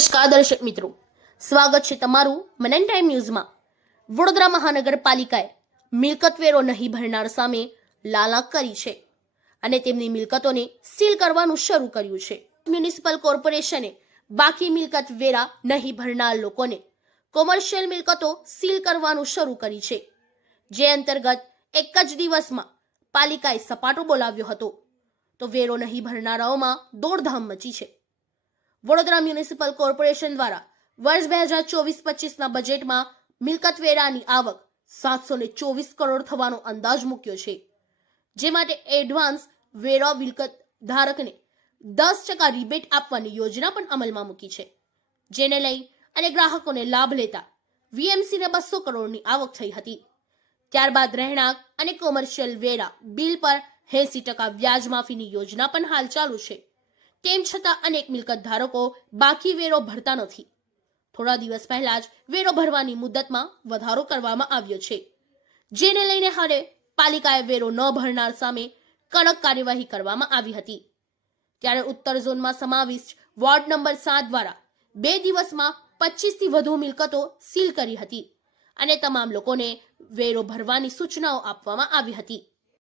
નમસ્કાર દર્શક મિત્રો, સ્વાગત છે તમારું મનન ટાઈમ ન્યૂઝમાં। વડોદરા મહાનગરપાલિકાએ મિલકત વેરો નહીં ભરનાર સામે લાલાક કરી છે અને તેમની મિલકતોને સીલ કરવાનું શરૂ કર્યું છે। મ્યુનિસિપલ કોર્પોરેશને બાકી મિલકત વેરા નહીં ભરનાર લોકોને કોમર્શિયલ મિલકતો સીલ કરવાનું શરૂ કરી છે, જે અંતર્ગત એક જ દિવસમાં પાલિકાએ સપાટો બોલાવ્યો હતો તો વેરો નહીં ભરનારાઓમાં દોડધામ મચી છે। વડોદરા મ્યુનિસિપલ કોર્પોરેશન દ્વારા વર્ષ 2024-25ના બજેટમાં મિલકત વેરાની આવક 724 કરોડ થવાનો અંદાજ મૂક્યો છે, જે માટે એડવાન્સ વેરા મિલકત ધારકને 10% રિબેટ આપવાની યોજના પણ અમલમાં મૂકી છે, જેને લઈ અને ગ્રાહકોને લાભ લેતા વીએમસીને 200 કરોડની આવક થઈ હતી। ત્યારબાદ રહેણાંક અને કોમર્શિયલ વેરા બિલ પર 80% વ્યાજ માફીની યોજના પણ હાલ ચાલુ છે। તેમ છતાં અનેક મિલકત ધારકો બાકી વેરો ભરતા નથી। થોડા દિવસ પહેલા જ વેરો ભરવાની મુદતમાં વધારો કરવામાં આવ્યો છે, જેને લઈને હવે પાલિકાએ વેરો ન ભરનાર સામે કડક કાર્યવાહી કરવામાં આવી હતી। ત્યારે ઉત્તર ઝોનમાં સમાવિષ્ટ વોર્ડ નંબર 7 દ્વારા 2 દિવસમાં 25થી વધુ મિલકતો સીલ કરી હતી અને તમામ લોકોને વેરો ભરવાની સૂચનાઓ આપવામાં આવી હતી।